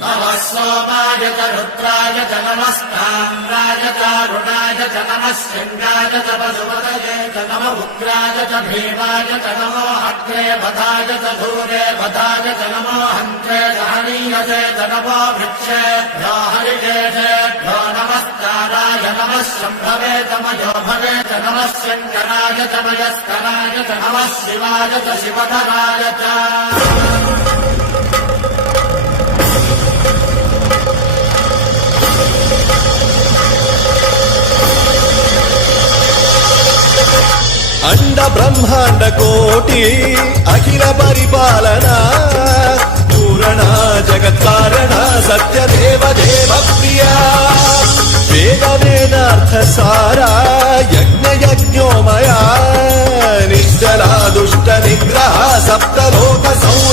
नमः सोमाय च रुद्राय च नमस्ताम्राय च अरुणाय च नमः शृङ्गाय च पशुपतये च नमः उग्राय च भीमाय च नमो अग्रे बधाय च धूरे बधाय च नमो हन्त्रे च हनीयसे च नमो वृक्षेभ्यो हरिकेशेभ्यो नमस्काराय नमः शम्भवे च मयोभवे च नमः शङ्कराय च मयस्कराय च नमः शिवाय च शिवधराय च अंड ब्रह्मांड कोटि अखिल परिपालना पूरणा जगत्कारणा सत्यदेव देव प्रिया वेद वेदार्थ सारा यज्ञ यज्ञोमया निश्चला दुष्ट निग्रह सप्तलोक